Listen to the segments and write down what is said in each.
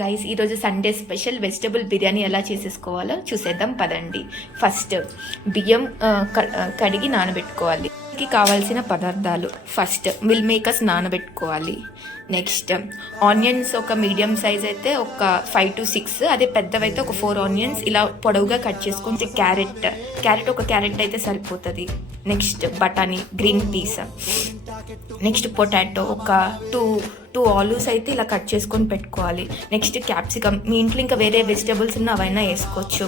Guys ఈరోజు Sunday special vegetable biryani ఎలా చేసేసుకోవాలో చూసేద్దాం పదండి. ఫస్ట్ బియ్యం కడిగి నానబెట్టుకోవాలి. కావాల్సిన పదార్థాలు ఫస్ట్ మిల్ మేకర్స్ నానబెట్టుకోవాలి. నెక్స్ట్ ఆనియన్స్ ఒక మీడియం సైజ్ అయితే ఒక 5 to 6, అదే పెద్దవైతే ఒక 4 ఆనియన్స్ ఇలా పొడవుగా కట్ చేసుకొని. క్యారెట్ ఒక క్యారెట్ అయితే సరిపోతుంది. నెక్స్ట్ బఠానీ గ్రీన్ పీస్. నెక్స్ట్ పొటాటో ఒక టూ ఆలూస్ అయితే ఇలా కట్ చేసుకొని పెట్టుకోవాలి. నెక్స్ట్ క్యాప్సికమ్, మీ ఇంట్లో ఇంకా వేరే వెజిటబుల్స్ ఉన్న అవైనా వేసుకోవచ్చు.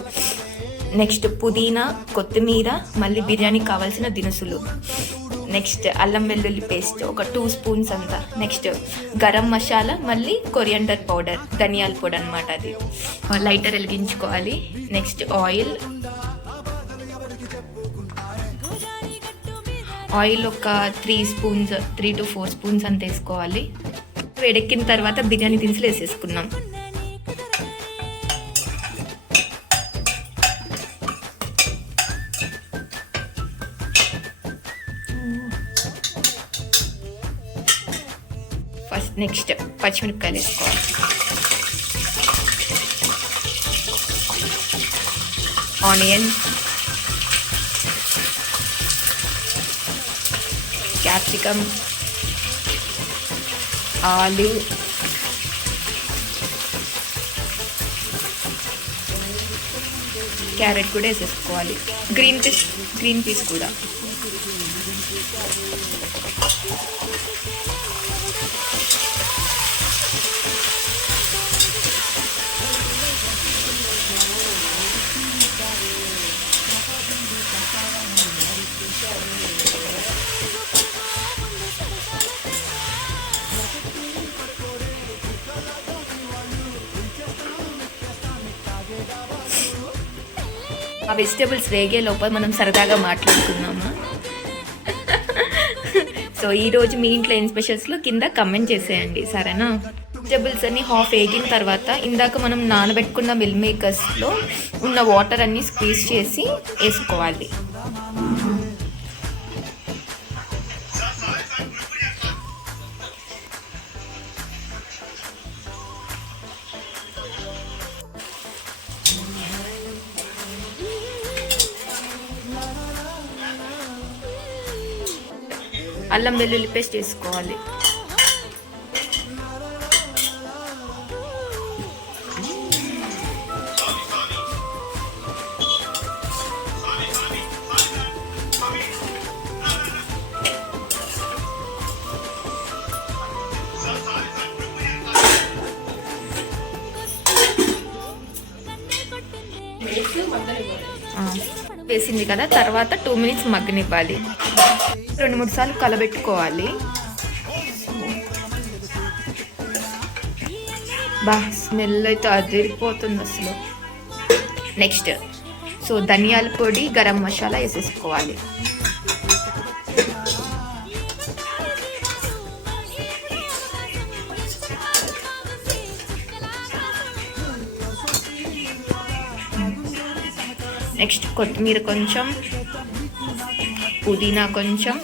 నెక్స్ట్ పుదీనా, కొత్తిమీర, మళ్ళీ బిర్యానీకి కావాల్సిన దినుసులు. నెక్స్ట్ అల్లం వెల్లుల్లి పేస్ట్ ఒక 2 స్పూన్స్ అంతా. నెక్స్ట్ గరం మసాలా, మళ్ళీ కొరియండర్ పౌడర్, ధనియాల పొడి అనమాట. అది లైటర్ వెలిగించుకోవాలి. నెక్స్ట్ ఆయిల్ ఒక 3 to 4 స్పూన్స్ అంత వేసుకోవాలి. వేడెక్కిన తర్వాత బిర్యానీ దినుసులు వేసేసుకున్నాం. నెక్స్ట్ పచ్చిమిరపకాయలు వేసుకోవాలి. ఆనియన్, క్యాప్సికమ్, ఆలు, క్యారెట్ కూడా వేసేసుకోవాలి. గ్రీన్ పీస్ కూడా. ఆ వెజిటేబుల్స్ వేగే లోపల మనం సరదాగా మాట్లాడుకున్నామా? సో ఈరోజు మీ ఇంట్లో ఏం స్పెషల్స్లో కింద కమెంట్ చేసేయండి, సరేనా? వెజిటేబుల్స్ అన్ని హాఫ్ వేగిన తర్వాత ఇందాక మనం నానబెట్టుకున్న మిల్ మేకర్స్లో ఉన్న వాటర్ అన్ని స్క్వీజ్ చేసి వేసుకోవాలి. అల్లం వెల్లుల్లి పేస్ట్ వేసుకోవాలి. వేసింది కదా, తర్వాత 2 minutes మగ్గనివ్వాలి. 2-3 సార్లు కలబెట్టుకోవాలి. స్మెల్ అయితే అదిరిపోతుంది అసలు. నెక్స్ట్ ధనియాల పొడి, గరం మసాలా వేసేసుకోవాలి. నెక్స్ట్ కొత్తిమీర కొంచెం, పుదీనా కొంచెం,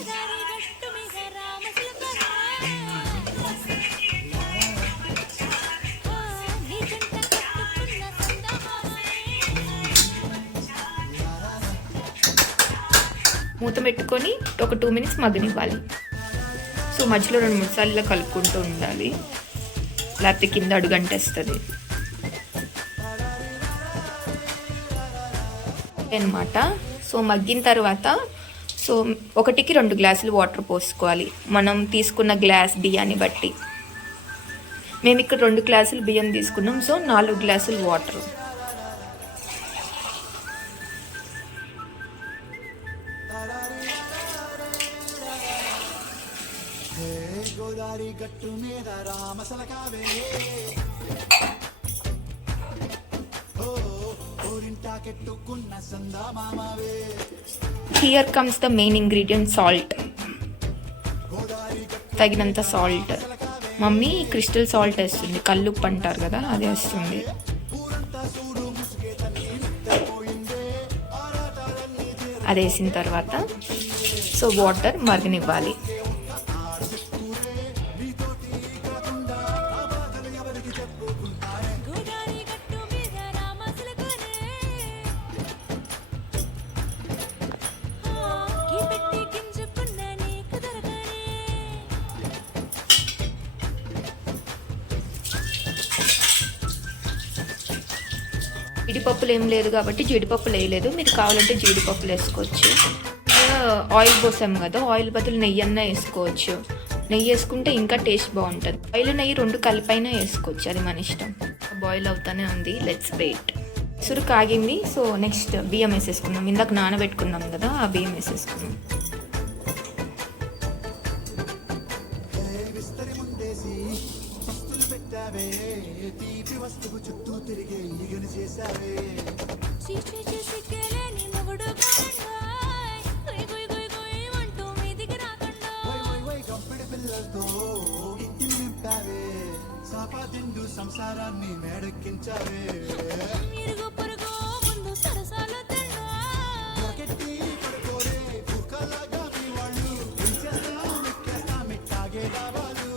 మూత పెట్టుకొని ఒక 2 minutes మగ్గనివ్వాలి. మధ్యలో 2-3 సార్లు ఇలా కలుపుకుంటూ ఉండాలి, లేకపోతే కింద అడుగంటేస్తుంది అనమాట. మగ్గిన తర్వాత 1కి 2 గ్లాసులు వాటర్ పోసుకోవాలి, మనం తీసుకున్న గ్లాస్ బియ్యాన్ని బట్టి. మేము ఇక్కడ 2 గ్లాసులు బియ్యం తీసుకున్నాం, 4 గ్లాసులు water. Here comes the main ingredient, salt. తగినంత సాల్ట్. మమ్మీ క్రిస్టల్ సాల్ట్ వేస్తుంది, కల్లుప్పు అంటారు కదా, అది వేస్తుంది. అది వేసిన తర్వాత వాటర్ మరగనివ్వాలి. గోదారి గట్టు మీద రామసులకనే కి పెట్టి గింజుకున్న నీకు దొరకనే జీడిపప్పులు ఏం లేదు కాబట్టి జీడిపప్పులు వేయలేదు. మీరు కావాలంటే జీడిపప్పులు వేసుకోవచ్చు. ఆయిల్ పోసాం కదా, ఆయిల్ బదులు నెయ్యి అన్నా వేసుకోవచ్చు. నెయ్యి వేసుకుంటే ఇంకా టేస్ట్ బాగుంటుంది. ఆయిల్ నెయ్యి రెండు కలిపైనా వేసుకోవచ్చు, అది మన ఇష్టం. బాయిల్ అవుతానే ఉంది, let's wait. Suru కాగింది. So next బియ్యం వేసేసుకుందాం. ఇందాక నానబెట్టుకున్నాం కదా, ఆ బియ్యం వేసేసుకుందాం. సిగ్గలేని మొగుడు కాదండోయ్ గుయ్ గుయ్ గుయ్ గుయ్ అంటూ మీదికి రాకండోయ్ సంసారాన్ని మేడెక్కించావే ఇరుగు పొరుగు ముందు సరసాల పడుకోరే కుక్కలాగా మీ వాళ్ళు ఎక్కేస్తాం ఇట్టాగే రావాలి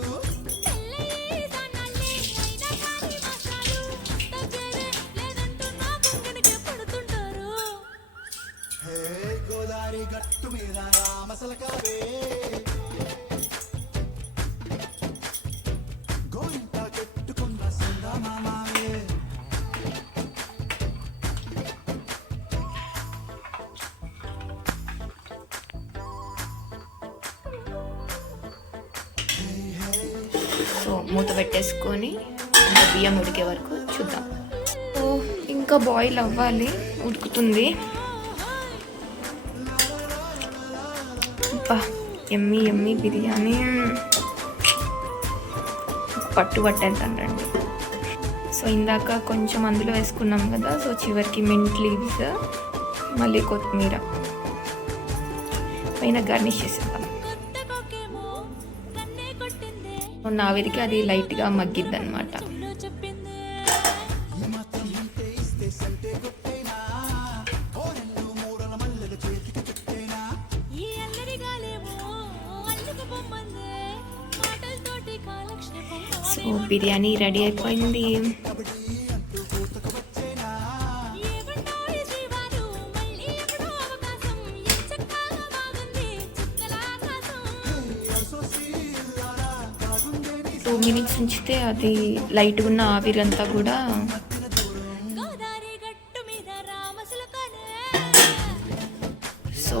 గోదారి గట్టు మీద రామసలకావే గోయింట కెట్టుకున్న సంగమామావే సో మూత పెట్టేసుకొని ఇంకా బియ్యం ఉడికే వరకు చూద్దాం. సో ఇంకా బాయిల్ అవ్వాలి, ఉడుకుతుంది. ఎమ్మి ఎమ్మి బిర్యానీ పట్టు పట్టేద్దానండి. సో ఇందాక కొంచెం అందులో వేసుకున్నాం కదా, సో చివరికి మింట్ లీవ్స్, మళ్ళీ కొత్తిమీర పైన గార్నిష్ చేసేద్దాం. నావిరికి అది లైట్గా మగ్గిద్ది అనమాట. సో బిర్యానీ రెడీ అయిపోయింది. టూ మినిట్స్ ఉంచితే అది లైట్గా ఉన్న ఆవిరంతా కూడా సో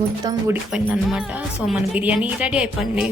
మొత్తం ఉడికిపోయింది అనమాట. సో మన బిర్యానీ రెడీ అయిపోయింది.